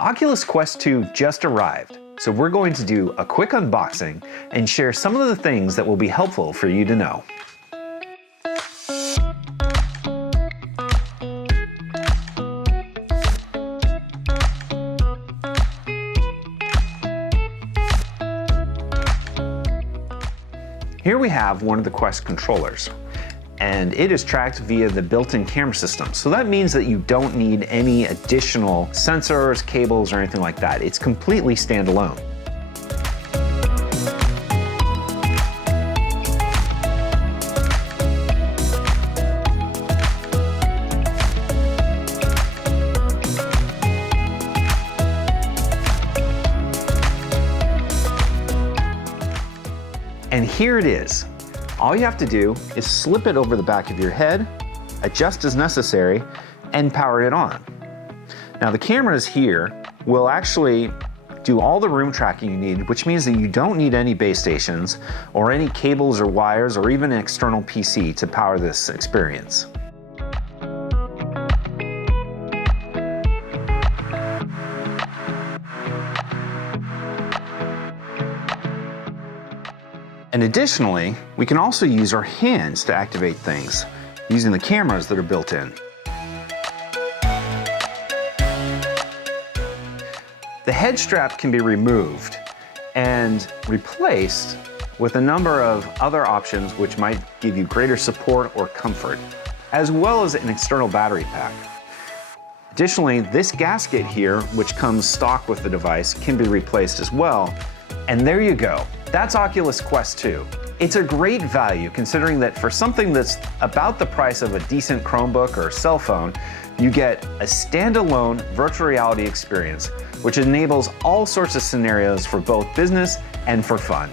The Oculus Quest 2 just arrived, so we're going to do a quick unboxing and share some of the things that will be helpful for you to know. Here we have one of the Quest controllers, and it is tracked via the built-in camera system. So that means that you don't need any additional sensors, cables, or anything like that. It's completely standalone. And here it is. All you have to do is slip it over the back of your head, adjust as necessary, and power it on. Now the cameras here will actually do all the room tracking you need, which means that you don't need any base stations or any cables or wires or even an external PC to power this experience. And additionally, we can also use our hands to activate things using the cameras that are built in. The head strap can be removed and replaced with a number of other options which might give you greater support or comfort, as well as an external battery pack. Additionally, this gasket here, which comes stock with the device, can be replaced as well. And there you go. That's Oculus Quest 2. It's a great value considering that for something that's about the price of a decent Chromebook or cell phone, you get a standalone virtual reality experience, which enables all sorts of scenarios for both business and for fun.